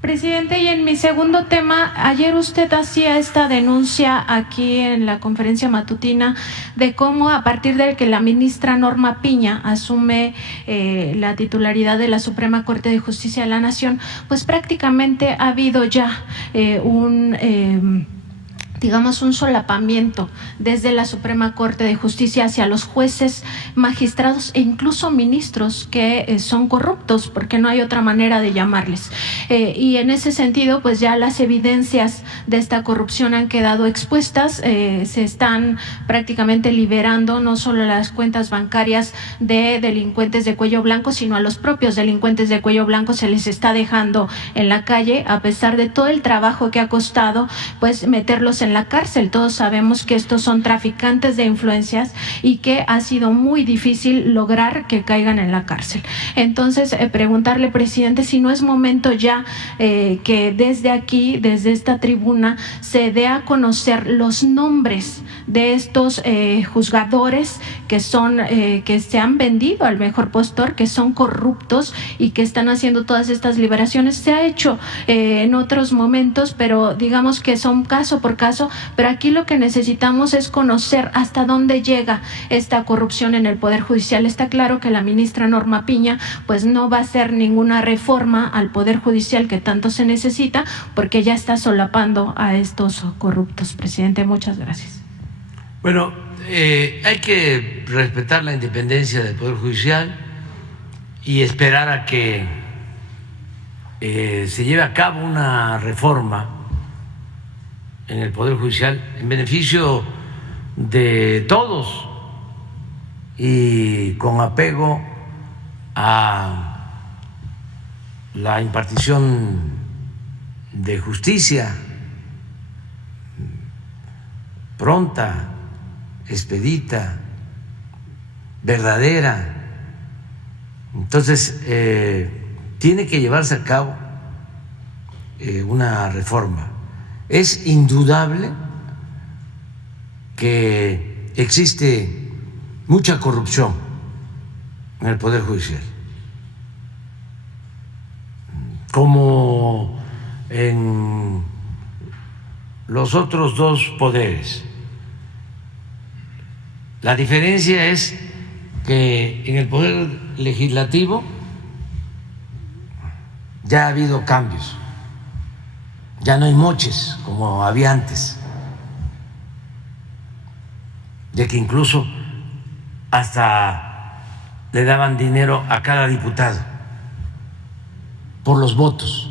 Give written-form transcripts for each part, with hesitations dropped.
Presidente, y en mi segundo tema, ayer usted hacía esta denuncia aquí en la conferencia matutina de cómo a partir de que la ministra Norma Piña asume la titularidad de la Suprema Corte de Justicia de la Nación, pues prácticamente ha habido ya digamos, un solapamiento desde la Suprema Corte de Justicia hacia los jueces, magistrados e incluso ministros que son corruptos, porque no hay otra manera de llamarles. Y en ese sentido, pues ya las evidencias de esta corrupción han quedado expuestas, se están prácticamente liberando no solo las cuentas bancarias de delincuentes de cuello blanco, sino a los propios delincuentes de cuello blanco se les está dejando en la calle, a pesar de todo el trabajo que ha costado, pues meterlos en la cárcel. Todos sabemos que estos son traficantes de influencias y que ha sido muy difícil lograr que caigan en la cárcel. Entonces, preguntarle, presidente, si no es momento ya que desde aquí, desde esta tribuna, se dé a conocer los nombres de estos juzgadores que se han vendido al mejor postor, que son corruptos y que están haciendo todas estas liberaciones. Se ha hecho en otros momentos, pero digamos que son caso por caso. Pero aquí lo que necesitamos es conocer hasta dónde llega esta corrupción en el Poder Judicial. Está claro que la ministra Norma Piña pues no va a hacer ninguna reforma al Poder Judicial que tanto se necesita, porque ya está solapando a estos corruptos. Presidente, muchas gracias. Bueno, hay que respetar la independencia del Poder Judicial y esperar a que se lleve a cabo una reforma en el Poder Judicial en beneficio de todos y con apego a la impartición de justicia pronta, expedita, verdadera. Entonces, tiene que llevarse a cabo una reforma. Es indudable que existe mucha corrupción en el Poder Judicial, como en los otros dos poderes. La diferencia es que en el Poder Legislativo ya ha habido cambios. Ya no hay moches como había antes, de que incluso hasta le daban dinero a cada diputado por los votos.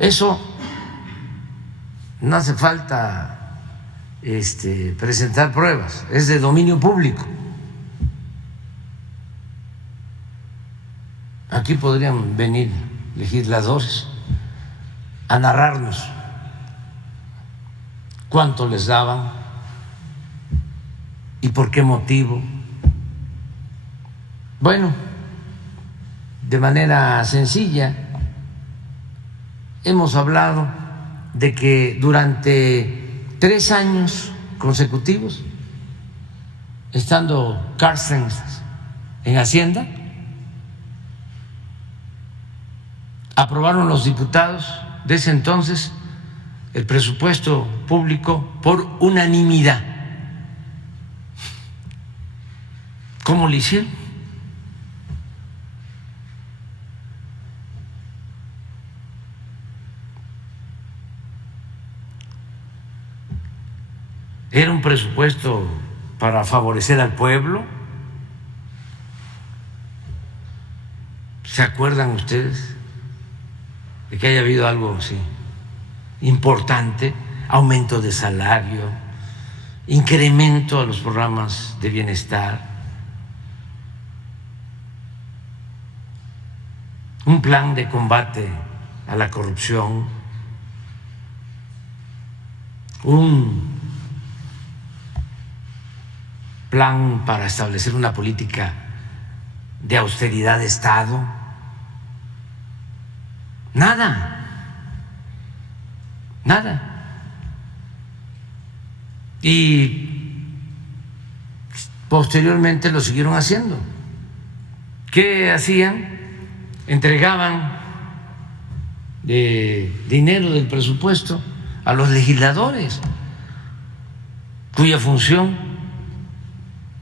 Eso no hace falta presentar pruebas, es de dominio público. Aquí podrían venir legisladores a narrarnos cuánto les daban y por qué motivo. Bueno, de manera sencilla, hemos hablado de que durante 3 años consecutivos, estando Carstens en Hacienda, aprobaron los diputados de ese entonces el presupuesto público por unanimidad. ¿Cómo lo hicieron? Era un presupuesto para favorecer al pueblo. ¿Se acuerdan ustedes de que haya habido algo así importante? Aumento de salario, incremento a los programas de bienestar, un plan de combate a la corrupción, un plan para establecer una política de austeridad de Estado. Nada. Y posteriormente lo siguieron haciendo. ¿Qué hacían? Entregaban dinero del presupuesto a los legisladores, cuya función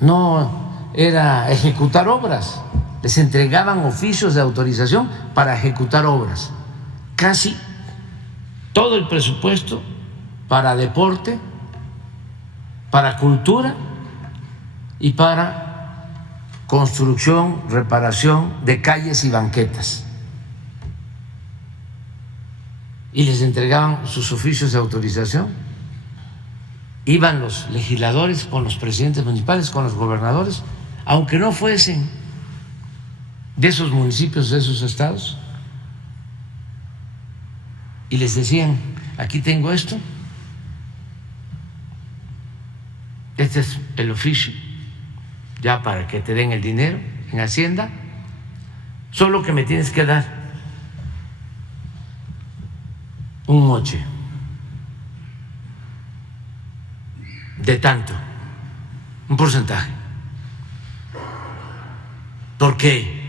no era ejecutar obras, les entregaban oficios de autorización para ejecutar obras. Casi todo el presupuesto para deporte, para cultura y para construcción, reparación de calles y banquetas. Y les entregaban sus oficios de autorización. Iban los legisladores con los presidentes municipales, con los gobernadores, aunque no fuesen de esos municipios, de esos estados, y les decían: aquí tengo esto, este es el oficio, ya para que te den el dinero en Hacienda, solo que me tienes que dar un moche de tanto, un porcentaje, porque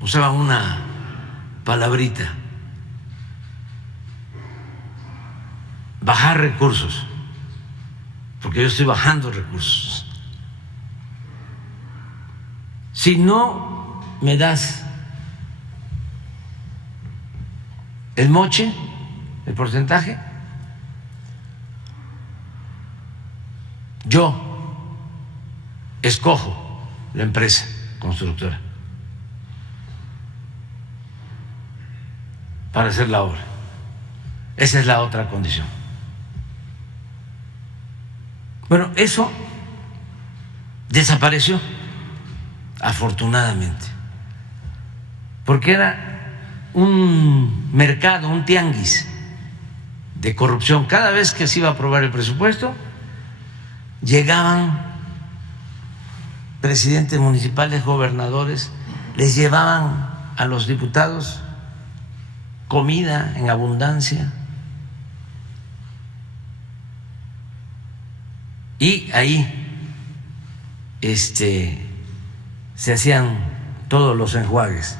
usaban una palabrita: bajar recursos, porque yo estoy bajando recursos. Si no me das el moche, el porcentaje, yo escojo la empresa constructora para hacer la obra. Esa es la otra condición. Bueno, eso desapareció, afortunadamente, porque era un mercado, un tianguis de corrupción. Cada vez que se iba a aprobar el presupuesto, llegaban presidentes municipales, gobernadores, les llevaban a los diputados comida en abundancia, y ahí se hacían todos los enjuagues.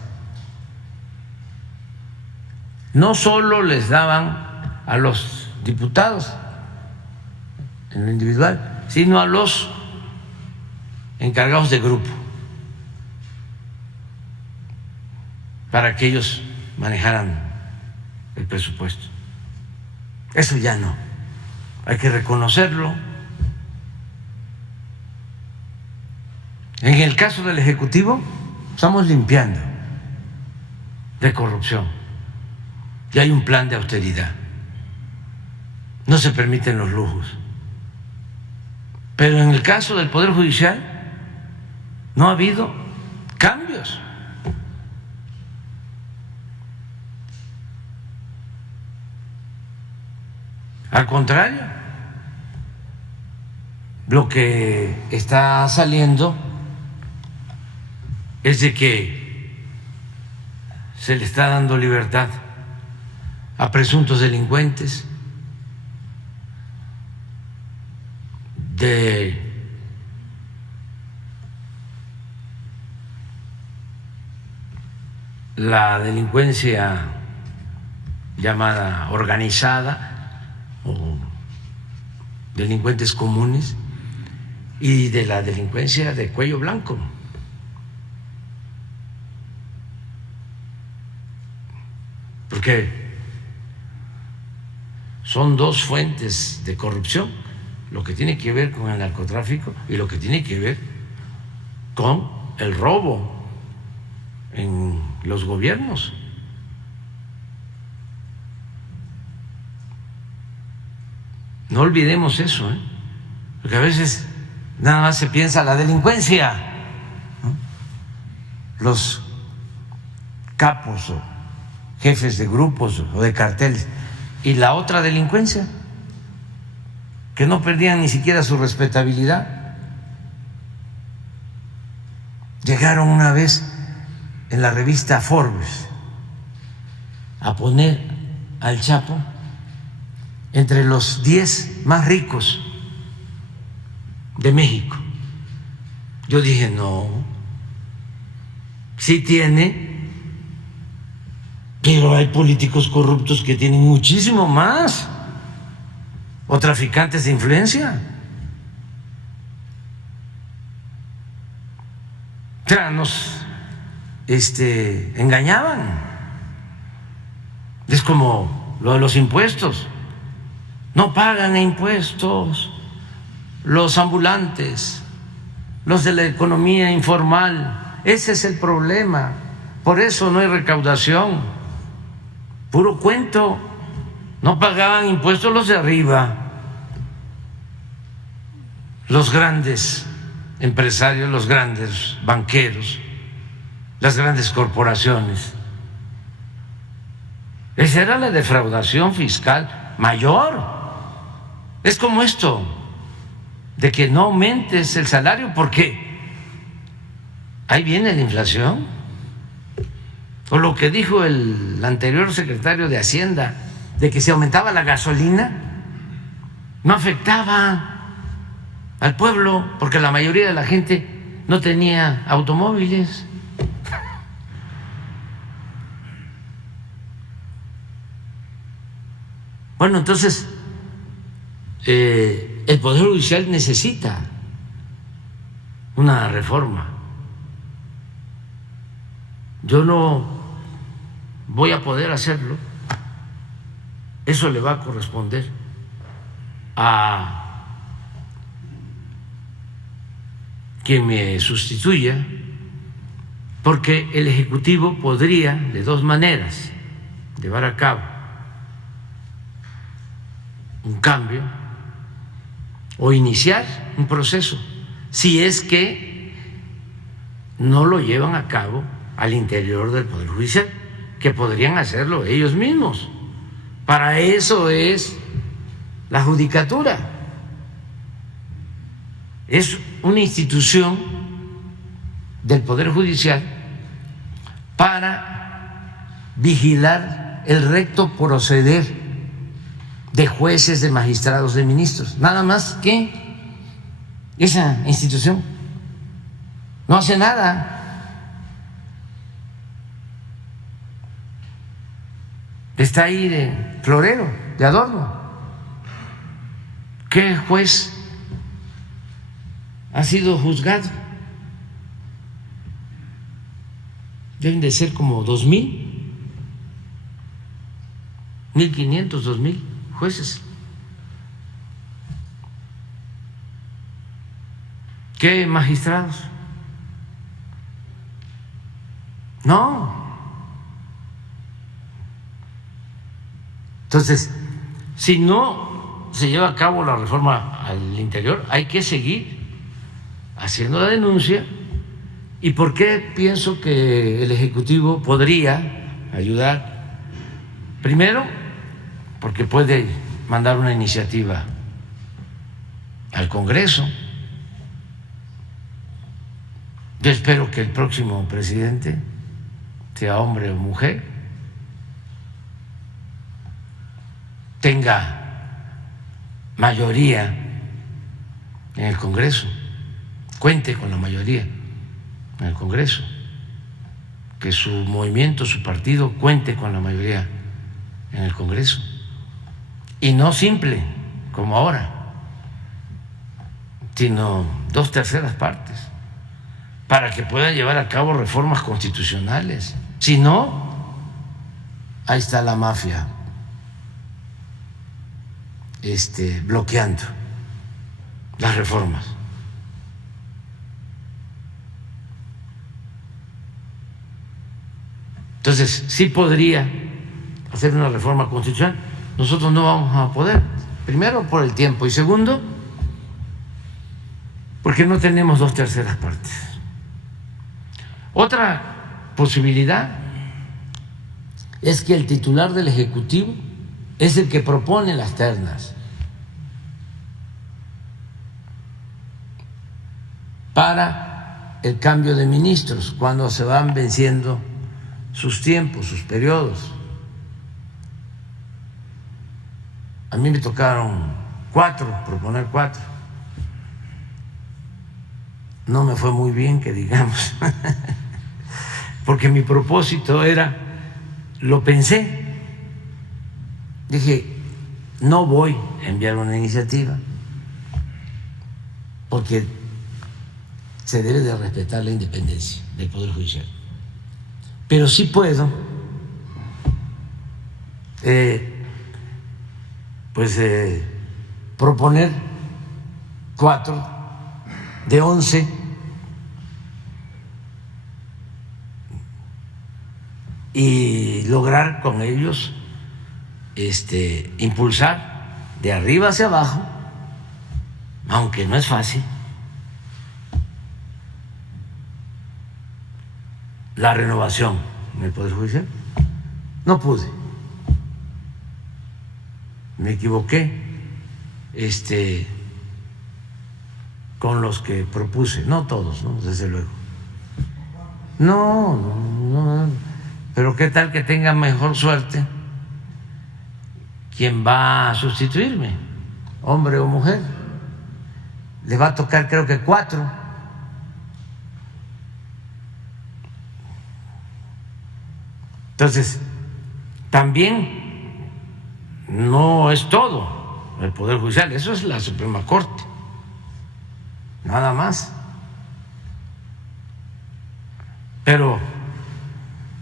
No solo les daban a los diputados en lo individual, sino a los encargados de grupo, para que ellos manejaran el presupuesto. Eso ya no, hay que reconocerlo. En el caso del Ejecutivo, estamos limpiando de corrupción. Ya hay un plan de austeridad. No se permiten los lujos. Pero en el caso del Poder Judicial no ha habido cambios. Al contrario, lo que está saliendo es de que se le está dando libertad a presuntos delincuentes, de la delincuencia llamada organizada o delincuentes comunes, y de la delincuencia de cuello blanco. Porque son dos fuentes de corrupción: lo que tiene que ver con el narcotráfico y lo que tiene que ver con el robo en los gobiernos. No olvidemos eso, porque a veces nada más se piensa la delincuencia, ¿no? Los capos o jefes de grupos o de carteles, y la otra delincuencia, que no perdían ni siquiera su respetabilidad. Llegaron una vez en la revista Forbes a poner al Chapo entre los 10 más ricos de México. Yo dije: no, sí tiene Pero hay políticos corruptos que tienen muchísimo más, o traficantes de influencia. O sea, nos engañaban. Es como lo de los impuestos. No pagan impuestos los ambulantes, los de la economía informal. Ese es el problema. Por eso no hay recaudación. Puro cuento. No pagaban impuestos los de arriba, los grandes empresarios, los grandes banqueros, las grandes corporaciones. Esa era la defraudación fiscal mayor. Es como esto de que no aumentes el salario porque ahí viene la inflación. O lo que dijo el anterior secretario de Hacienda, de que si aumentaba la gasolina no afectaba al pueblo porque la mayoría de la gente no tenía automóviles. Bueno, entonces el Poder Judicial necesita una reforma. Yo no voy a poder hacerlo. Eso le va a corresponder a quien me sustituya, porque el Ejecutivo podría de dos maneras llevar a cabo un cambio o iniciar un proceso, si es que no lo llevan a cabo al interior del Poder Judicial, que podrían hacerlo ellos mismos. Para eso es la judicatura. Es una institución del Poder Judicial para vigilar el recto proceder de jueces, de magistrados, de ministros. Nada más que esa institución no hace nada. Está ahí de florero, de adorno. ¿Qué juez ha sido juzgado? Deben de ser como 2,000, 1,500, 2,000 jueces. ¿Qué magistrados? No. Entonces, si no se lleva a cabo la reforma al interior, hay que seguir haciendo la denuncia. ¿Y por qué pienso que el Ejecutivo podría ayudar? Primero, porque puede mandar una iniciativa al Congreso. Yo espero que el próximo presidente, sea hombre o mujer, tenga mayoría en el Congreso, cuente con la mayoría en el Congreso, que su movimiento, su partido cuente con la mayoría en el Congreso, y no simple como ahora, sino 2/3 partes, para que pueda llevar a cabo reformas constitucionales. Si no, ahí está la mafia bloqueando las reformas. Entonces, sí podría hacer una reforma constitucional. Nosotros no vamos a poder, primero por el tiempo y segundo porque no tenemos 2/3 partes. Otra posibilidad es que el titular del Ejecutivo es el que propone las ternas para el cambio de ministros cuando se van venciendo sus tiempos, sus periodos. A mí me tocaron proponer 4. No me fue muy bien, que digamos, porque mi propósito era lo pensé. Dije, no voy a enviar una iniciativa porque se debe de respetar la independencia del Poder Judicial. Pero sí puedo proponer 4 de 11 y lograr con ellos impulsar de arriba hacia abajo, aunque no es fácil, la renovación en el Poder Judicial. No pude, me equivoqué con los que propuse, no todos, ¿no? Desde luego. No, pero qué tal que tenga mejor suerte quien va a sustituirme, hombre o mujer. Le va a tocar, creo que 4. Entonces, también no es todo el Poder Judicial, eso es la Suprema Corte, nada más. Pero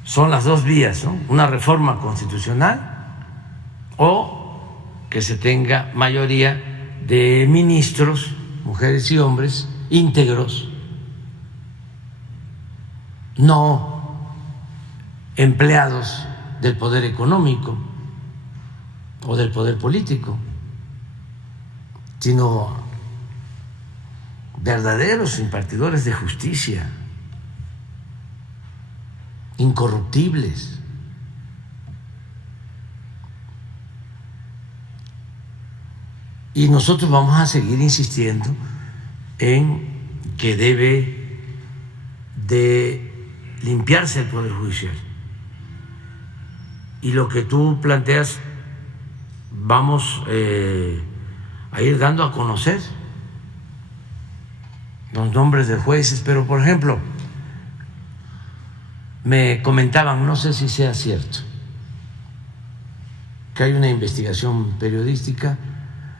son las dos vías, ¿no? Una reforma constitucional o que se tenga mayoría de ministros, mujeres y hombres, íntegros, no empleados del poder económico o del poder político, sino verdaderos impartidores de justicia, incorruptibles. Y nosotros vamos a seguir insistiendo en que debe de limpiarse el Poder Judicial. Y lo que tú planteas, vamos a ir dando a conocer los nombres de jueces, pero por ejemplo, me comentaban, no sé si sea cierto, que hay una investigación periodística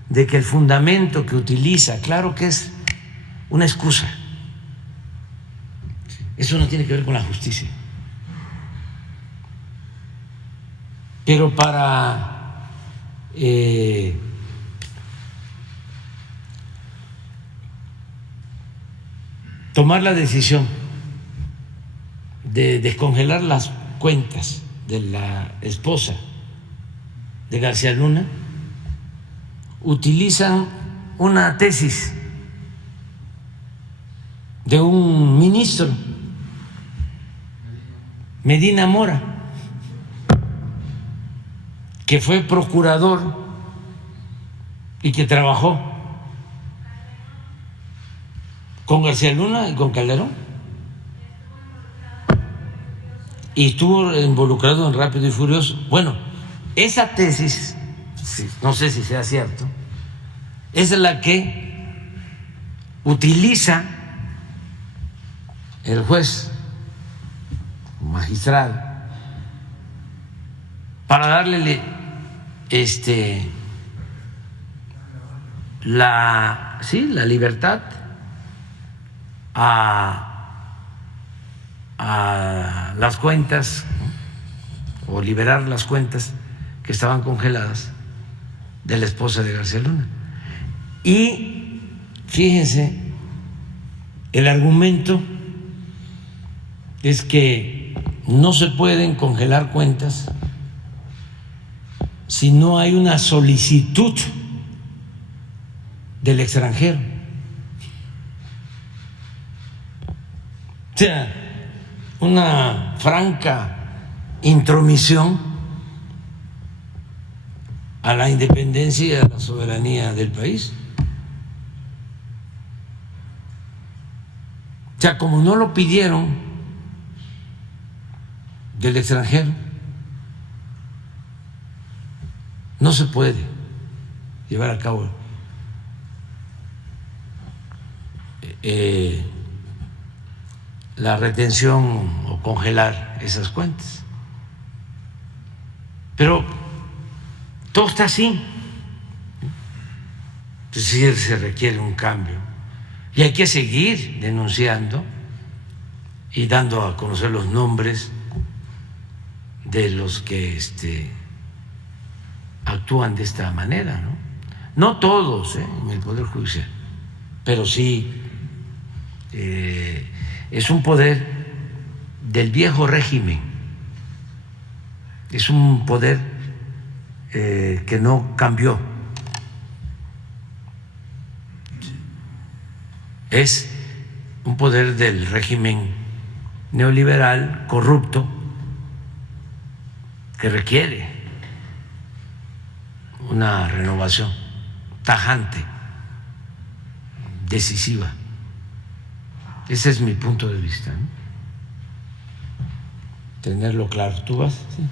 de que el fundamento que utiliza, claro que es una excusa, eso no tiene que ver con la justicia, pero para tomar la decisión de descongelar las cuentas de la esposa de García Luna, utilizan una tesis de un ministro, Medina Mora, que fue procurador y que trabajó con García Luna y con Calderón, y estuvo involucrado en Rápido y Furioso. Bueno, esa tesis, no sé si sea cierto, es la que utiliza el juez magistrado para darle la libertad a las cuentas, ¿no?, o liberar las cuentas que estaban congeladas de la esposa de García Luna. Y fíjense, el argumento es que no se pueden congelar cuentas si no hay una solicitud del extranjero. O sea, una franca intromisión a la independencia y a la soberanía del país. O sea, como no lo pidieron del extranjero, no se puede llevar a cabo la retención o congelar esas cuentas. Pero todo está así. Es decir, se requiere un cambio y hay que seguir denunciando y dando a conocer los nombres de los que actúan de esta manera, ¿no? No todos en el Poder Judicial, pero sí es un poder del viejo régimen, es un poder que no cambió, es un poder del régimen neoliberal corrupto que requiere una renovación tajante, decisiva. Ese es mi punto de vista, ¿no? Tenerlo claro. ¿Tú vas? ¿Sí?